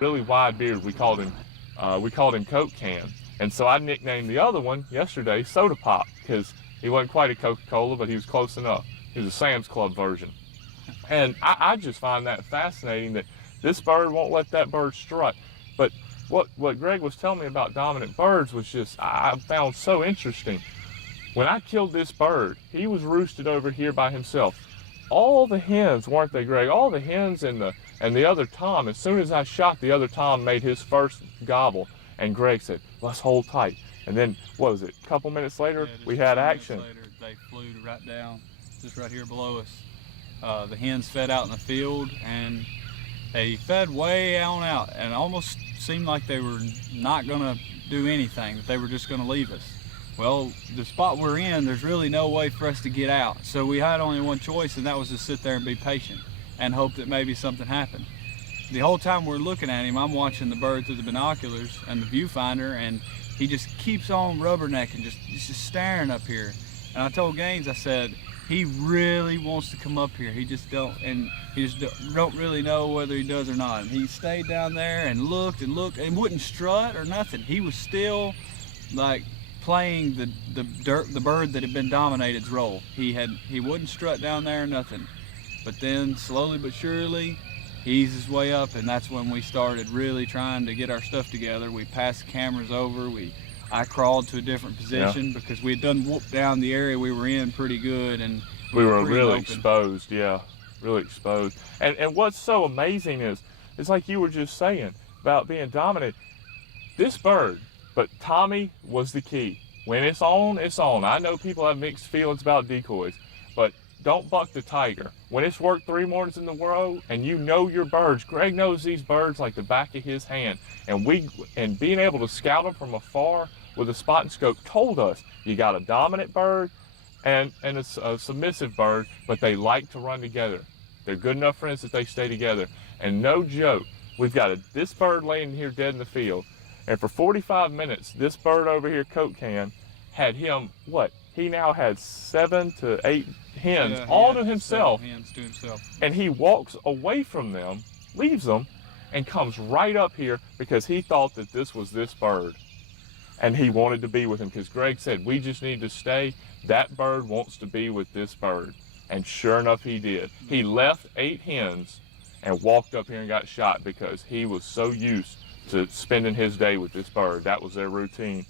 Really wide beard. We called him Coke Can. And so I nicknamed the other one yesterday Soda Pop because he wasn't quite a Coca-Cola, but he was close enough. He was a Sam's Club version. And I just find that fascinating that this bird won't let that bird strut. But what Greg was telling me about dominant birds was just, I found so interesting. When I killed this bird, he was roosted over here by himself. All the hens, weren't they, Greg? All the hens and the other tom, as soon as I shot, the other tom made his first gobble. And Greg said, let's hold tight. And then, what was it, a couple minutes later, we had action. Later, they flew right down, just right here below us. The hens fed out in the field, and they fed way on out, and almost seemed like they were not gonna do anything, that they were just gonna leave us. Well, the spot we're in, there's really no way for us to get out. So we had only one choice, and that was to sit there and be patient and hope that maybe something happened. The whole time we're looking at him, I'm watching the bird through the binoculars and the viewfinder, and he just keeps on rubbernecking, just staring up here. And I told Gaines, I said, he really wants to come up here. He just don't really know whether he does or not. And he stayed down there and looked and wouldn't strut or nothing. He was still like playing the bird that had been dominated's role. He wouldn't strut down there or nothing. But then slowly but surely, he eased his way up, and that's when we started really trying to get our stuff together. We passed the cameras over. I crawled to a different position because we had done whooped down the area we were in pretty good, and we were really exposed, really exposed. And what's so amazing is, it's like you were just saying about being dominant. This bird, but Tommy was the key. When it's on, it's on. I know people have mixed feelings about decoys, but don't buck the tiger. When it's worked 3 mornings in the row and you know your birds, Greg knows these birds like the back of his hand, and being able to scout them from afar with a spot and scope told us you got a dominant bird and a submissive bird, but they like to run together. They're good enough friends that they stay together. And no joke, we've got this bird laying here dead in the field, and for 45 minutes, this bird over here, Coke Can, had him, he now had 7 to 8 hens all to himself. And he walks away from them, leaves them, and comes right up here because he thought that this was this bird. And he wanted to be with him because Greg said, we just need to stay. That bird wants to be with this bird. And sure enough, he did. He left 8 hens and walked up here and got shot because he was so used to spending his day with this bird. That was their routine.